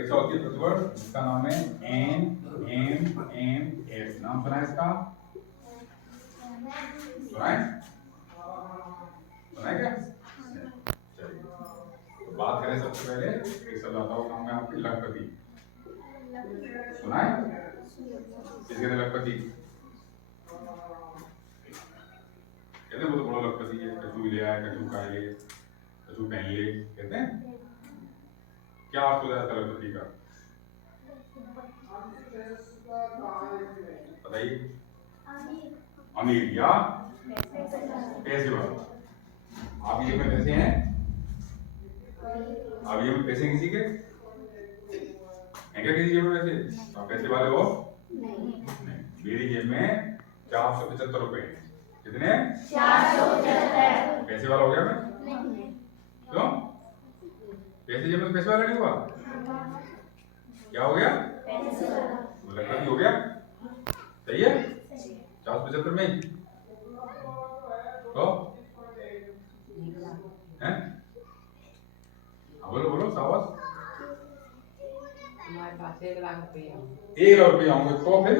परीक्षा होती है प्रतिवर्ष, इसका नाम है NMMS। नाम सुना है इसका? सुना है? सुना है क्या? चलिए, तो बात करें सबसे पहले एक सलाहता हूँ नाम है आपकी लखपति। सुना है? किसके थे लखपति? कहते हैं वो तो बड़ा लखपति है, कछू ले आया, कछू खाए ले, कछू पहन ले, कहते हैं। क्या आपको ज्यादा लखपति का बताइए? अमीर या पैसे वाला? आप ये में पैसे हैं? आप ये में पैसे किसी के हैं क्या? किसी जेब में पैसे? आप पैसे वाले हो? नहीं। मेरी जेब में 475 रुपए। कितने? 475। पैसे वाला हो गया मैं? नहीं। क्यों? पैसे जेब में पैसे वाला नहीं हुआ? क्या हो गया? पैसे वाला। लखपति हो गया? सही है? 475 में ही तो हैं? बोलो बोलो सावस। हमारे पास 1 लाख रुपया होंगे तो फिर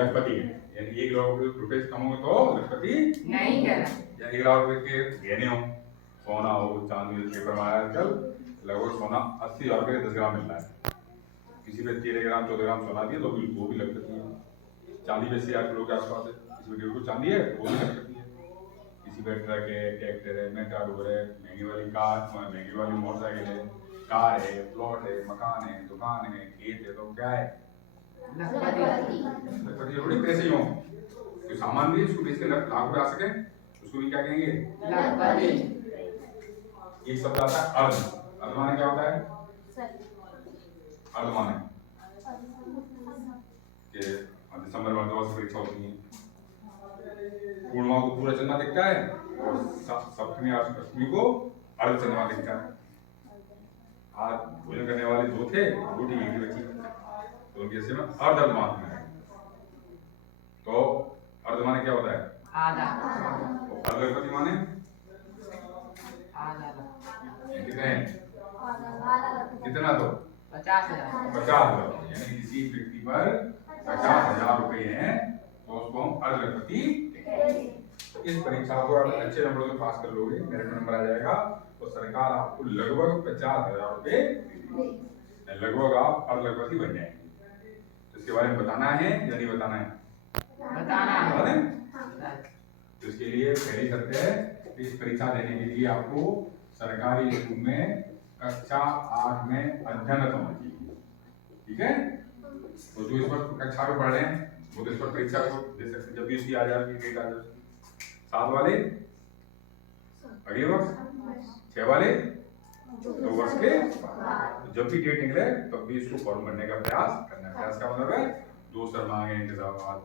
लखपति है। यानी 1 लाख रुपए से कम होंगे तो लखपति नहीं कह रहा। या 1 लाख रुपए के गहने हो, सोना हो, चांदी, पेपर में आजकल लगभग सोना 80,000 रुपए 10 ग्राम मिल रहा है। किसी पे 13 ग्राम 14 ग्राम सोना दिए तो वो भी लखपति है। चांदी पे 80,000 किलो के आसपास है, किसी पे 1.5 चांदी है वो भी लखपति है। किसी पे ट्रक है, ट्रैक्टर है, मेटाडोर है, महंगी वाली कार, महंगी वाली मोटरसाइकिल है, कार है, प्लॉट है, मकान है, दुकान है, खेत है, तो क्या है? लखपति थोड़ी पैसे ही हों। जो सामान भी उसको बेच के लाख रुपए आ सके उसको भी क्या कहेंगे? लखपति। एक शब्द आता है अर्ध। अर्ध माने क्या होता है? अर्ध माने कि दिसंबर में 2 परीक्षा होती है, पूर्णिमा को पूरा चंद्रमा दिखता है और सप्तमी और अष्टमी को अर्ध चंद्रमा दिखता है। आज भोजन करने वाले 2 थे, रोटी एक ही बची, तो उनके हिस्से में अर्ध अर्धमान है। तो अर्ध माने क्या होता है? आधा। अर्ध लखपति माने आधा। कितने? कितना? तो 50,000। 50,000। यानी किसी व्यक्ति पर 50,000 रुपए हैं तो उसको हम अर्ध लखपति। इस परीक्षा को आप अच्छे नंबरों से पास कर लोगे, मेरिट नंबर आ जाएगा तो सरकार आपको लगभग 50,000 रुपए, लगभग आप अर्ध लखपति बन जाएंगे। तो इसके बारे में बताना है या नहीं बताना है? बताना है। तो इसके लिए पहली शर्त है कि इस परीक्षा देने के लिए आपको सरकारी स्कूल में कक्षा 8 में अध्ययनरत होना चाहिए। ठीक है? तो जो इस पर कक्षा में पढ़ रहे हैं वो तो इस पर परीक्षा को दे सकते, जब भी उसकी आ जाएगी डेट आ जाएगी। 7 वाले अगले वर्ष, 6 वाले 2 वर्ष के तो जब भी डेट निकले तब भी इसको फॉर्म भरने का प्रयास करना है। प्रयास का मतलब है 2 सर मांगे, इंतजामात,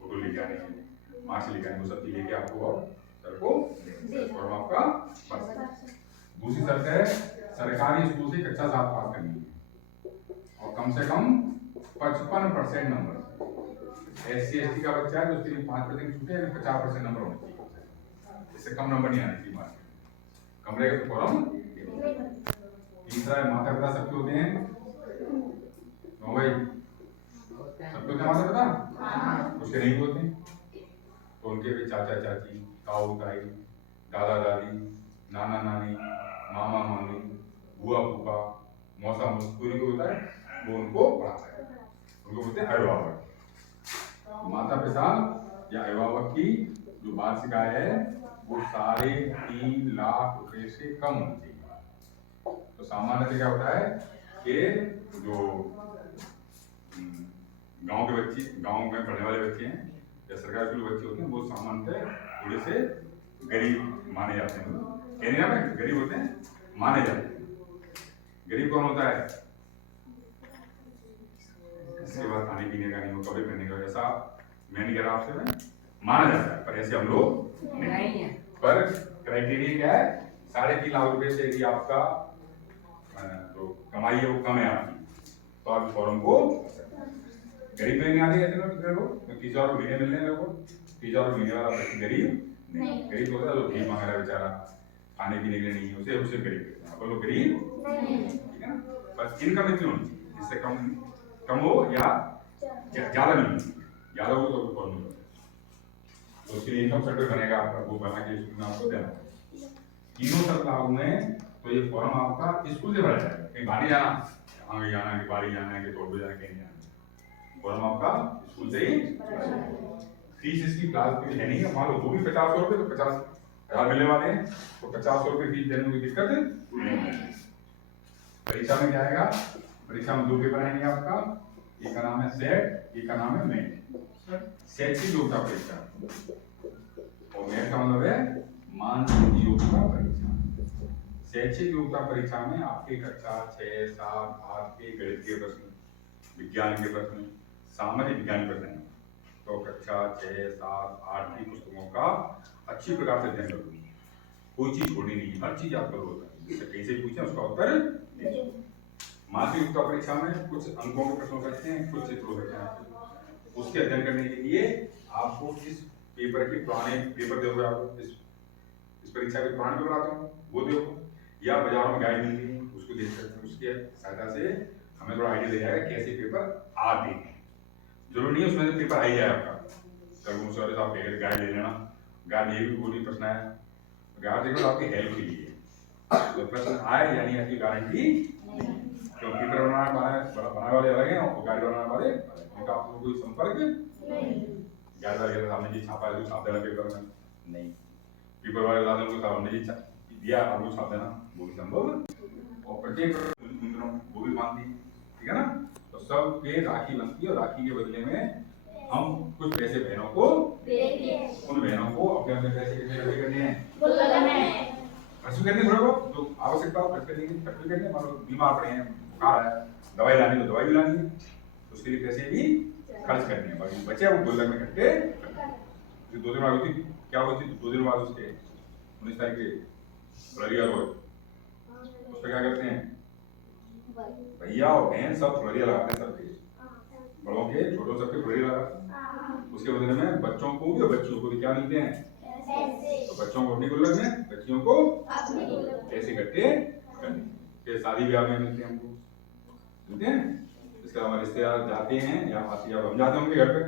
फोटो लेके आने के लिए, मार्क्स लेके आने, वो सब चीज लेके आपको सर को फॉर्म आपका भर सकते। दूसरी शर्त है सरकारी स्कूल से कक्षा 7 पास करनी है और कम से कम 55% नंबर। SC/ST का बच्चा है तो उसके लिए 5% छूटे, 50% नंबर होने चाहिए। इससे कम नंबर नहीं आने चाहिए मार्क्स। कम रहेगा तो फॉर्म। तीसरा है माता पिता सबके होते हैं? नो भाई, सबके होते हैं माता पिता? उसके नहीं होते तो उनके भी चाचा चाची, ताऊ ताई, दादा दादी, नाना नानी, मामा मामी, बुआ फूफा, मौसा मौसी को होता है, वो उनको पढ़ाता है, उनको बोलते हैं अभिभावक। माता पिता या अभिभावक की जो वार्षिक आय है वो 3.5 लाख रुपए से कम होनी चाहिए। तो सामान्यतः क्या होता है कि जो गांव के बच्चे, गांव में पढ़ने वाले बच्चे हैं या सरकारी स्कूल बच्चे होते हैं वो सामान्यतः थोड़े से गरीब माने जाते हैं। कहने में गरीब होते हैं, माने जाते हैं। गरीब कौन होता है? इसके बाद खाने पीने का नहीं हो, कपड़े पहनने का, ऐसा मैं नहीं कह रहा आपसे, मैं माना जाता है, पर ऐसे हम लोग नहीं है। पर क्राइटेरिया क्या है? 3.5 लाख रुपए से यदि आपका जो कमाई है वो कम है आपकी तो आप फॉर्म को गरीब में नहीं आते ऐसे लोग, 30,000 महीने मिलने लोगों, 30,000 महीने वाला गरीब नहीं। गरीब होता है जो भीख मांग रहा है बेचारा, खाने पीने के लिए नहीं, उसे गरीब कहते हैं। अपन लोग गरीब नहीं, ठीक है ना? बस इनकम इतनी होनी चाहिए, इससे कम हो या ज्यादा नहीं होनी चाहिए, ज्यादा हो तो फॉर्मूला तो उसके लिए इनकम सर्टिफिकेट बनेगा आपका, वो बना के स्कूल में आपको देना है। तीनों शर्त लागू है तो ये फॉर्म आपका स्कूल से भरा जाएगा, कहीं बाहर नहीं जाना, यहाँ भी जाना है कि बाहर जाना है कि तोड़ जाना कहीं नहीं जाना, फॉर्म आपका स्कूल से ही फीस इसकी क्लास की है नहीं है, मान लो वो भी 50 रुपए तो 50,000 मिलने वाले हैं, तो 50 रुपए फीस देने में कोई दिक्कत नहीं है। परीक्षा में क्या आएगा, परीक्षा में 2 पेपर आएंगे आपका, एक का नाम है सेट, एक का नाम है मेट। सेट की योग्यता परीक्षा और मेट का मतलब है मानसिक योग्यता परीक्षा। शैक्षिक योग्यता परीक्षा में आपके कक्षा 6, 7, 8 के गणित के प्रश्न, विज्ञान के प्रश्न, सामाजिक विज्ञान के प्रश्न, तो कक्षा 6, 7, 8 की पुस्तकों का अच्छी प्रकार से अध्ययन करो, कोई चीज छोड़नी नहीं, हर चीज आप करो, जैसे कहीं से पूछे उसका उत्तर दीजिए। मासिक योग्यता परीक्षा में कुछ अंकों के प्रश्न करते हैं, कुछ चित्रों करते हैं, उसके अध्ययन करने के लिए आपको इस पेपर के पुराने पेपर देखो, आपको इस परीक्षा के पुराने पेपर आते हैं वो देखो, या बाजारों में गाइड मिलती है उसको देख सकते हैं, उसके सहायता से हमें थोड़ा आइडिया दे जाएगा कैसे पेपर आते हैं। जरूरी नहीं है उसमें से पेपर आ ही जाए आपका, कभी सर साहब गाइड ले लेना, गाइड ये भी वो नहीं प्रश्न है, गाइड देखो आपकी हेल्प के लिए, तो प्रश्न आए यानी ऐसी गारंटी क्योंकि पेपर बनाने वाले अलग हैं और गाइड बनाने वाले उनका आप लोगों को कोई संपर्क नहीं, गाइड वाले सामने जी छापा है तो छाप देना पेपर में नहीं, पेपर वाले दादा को सामने जी दिया आपको छाप देना वो भी संभव, और प्रत्येक वो भी मानती, ठीक है ना। तो सब पे राखी बनती है और राखी के बदले में हम कुछ पैसे बहनों को देंगे, उन बहनों को अपने अपने पैसे कैसे करने हैं, खर्च करने, थोड़ा बहुत जो आवश्यकता हो खर्च करने की खर्च करने, मान लो बीमार पड़े हैं, बुखार है, दवाई लानी तो दवाई भी लानी है, उसके लिए पैसे भी खर्च करने हैं, बाकी बचे वो गुल्लक में इकट्ठे। 2 दिन बाद होती क्या होती, 2 दिन बाद उसके 19 तारीख के फुलरिया रोज उस पर क्या करते हैं, भैया और बहन सब फुलरिया लगाते हैं, सबके बड़ों के छोटों सबके फुलरिया लगाते हैं, उसके बदले में बच्चों को भी और बच्चियों को भी क्या मिलते हैं, तो बच्चों को अपनी गुल्लक में, बच्चियों को पैसे इकट्ठे करने, फिर शादी ब्याह में मिलते हैं, हमको मिलते हैं, इसके अलावा रिश्तेदार जाते हैं या आते हम जाते हैं उनके घर पे,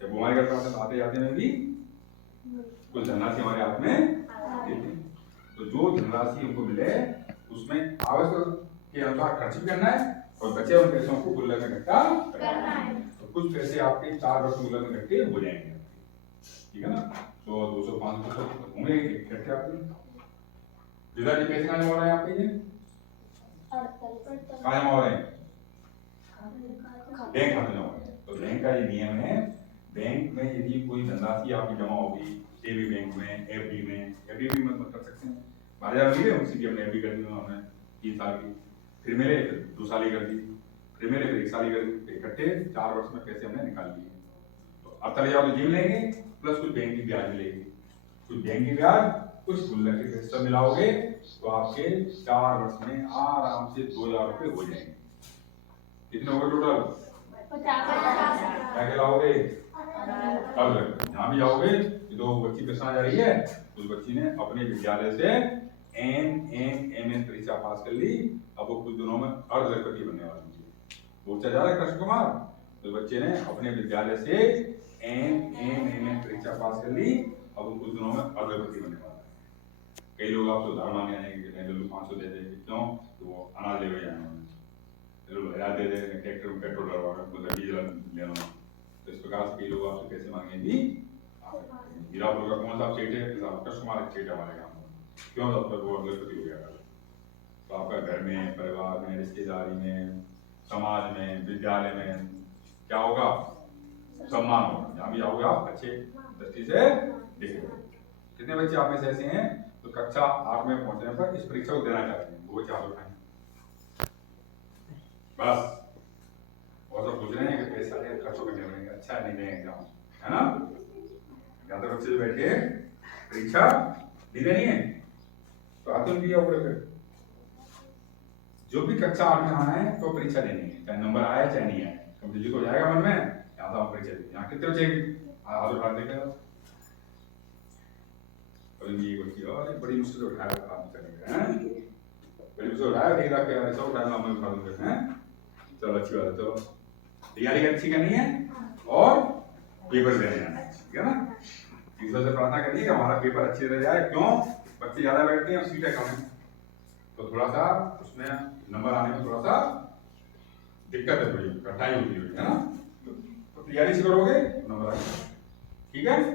जब वो हमारे घर पर आते जाते में भी कुछ धनराशि हमारे हाथ में देते हैं, तो जो धनराशि हमको मिले उसमें आवश्यक के अनुसार खर्च भी करना है और बचे हुए पैसों को गुल्लक में इकट्ठा करना है, तो कुछ पैसे आपके 4 वर्ष गुल्लक में इकट्ठे हो जाएंगे, ठीक है ना। 100, 200, 500 होंगे इकट्ठे आपके, पिताजी पैसे कहाँ जमा हो रहे हैं आपके, ये कहाँ जमा हो रहे हैं, बैंक खाते जमा हो रहे हैं, तो बैंक का ये नियम है, बैंक में यदि कोई धनराशि आपकी जमा होगी, सेवी बैंक में, एफडी में, एफडी भी मत कर सकते हैं, 12,000 मिले उसी की हमने एफडी कर दी हमने 3 साल की, फिर मेरे 2 साल ही कर दी, फिर मेरे 1 साल ही कर दी, इकट्ठे 4 वर्ष में पैसे हमने निकाल लिए, तो अब तक जाओ तो जीव लेंगे प्लस कुछ बैंक की ब्याज मिलेगी, कुछ बैंक की ब्याज, कुछ गुल्लक के पैसे सब मिलाओगे तो आपके 4 वर्ष में आराम से 2,000 रुपए हो जाएंगे। कितने हो गए टोटल, 50,000। क्या खिलाओगे, जहाँ भी जाओगे तो बच्ची परेशान जा रही है, उस बच्ची ने अपने विद्यालय से एम परीक्षा पास कर ली, अब वो कुछ दिनों में अर्धलखपति बनने वाली है, बोलता जा रहा है कृष्ण कुमार, तो बच्चे ने अपने विद्यालय से एम परीक्षा पास कर ली, अब वो कुछ दिनों में अर्धलखपति बनने वाला है। कई लोग आपसे उधार मांगने आएंगे, 500 दे देंगे, क्यों, तो वो अनाज ले जाएंगे, दे देंगे, ट्रैक्टर में पेट्रोल डलवा डीजल लेना, तो इस प्रकार से कई लोग आपसे पैसे मांगेंगे। हीरा का कौन सा स्टेट है, कृष्ण कुमार स्टेट है हमारे गाँव में, क्यों, तब वो अर्धलखपति हो गया, तो आपका घर में, परिवार में, रिश्तेदारी में, समाज में, विद्यालय में क्या होगा, सम्मान होगा, जहाँ भी जाओगे आप अच्छे दृष्टि से देखेंगे। कितने बच्चे आप में से ऐसे हैं तो कक्षा 8 में पहुंचने पर इस परीक्षा को देना चाहते हैं, वो बच्चे हाथ उठाएं, बस, और सब पूछ रहे हैं कि पैसा खर्च करने पड़ेंगे, अच्छा नहीं देंगे एग्जाम, है ना, ज्यादा बच्चे बैठे परीक्षा दी देनी है, तो आतंक दिया ऊपर फिर जो भी कक्षा 8 में आना है तो परीक्षा देनी है, चाहे नंबर आए चाहे नहीं आए, कब को जाएगा मन में यहाँ तो परीक्षा दी, यहाँ कितने बचेगी, हाथ उठा देगा, बड़ी मुश्किल से उठाया काम करेंगे, बड़ी से उठाया ठीक रख के ऐसा उठाना मैं उठा दूंगा हैं। चलो अच्छी बात है, चलो तैयारी अच्छी करनी है और पेपर देने जाना है, ठीक है ना। ईश्वर से प्रार्थना करिए कि हमारा पेपर अच्छे रह जाए। क्यों? बच्चे ज्यादा बैठते हैं और सीटें कम है, तो थोड़ा सा उसमें नंबर आने में थोड़ा सा दिक्कत है, थोड़ी कठिनाई होती है ना। तो तैयारी से करोगे नंबर आएगा, ठीक है।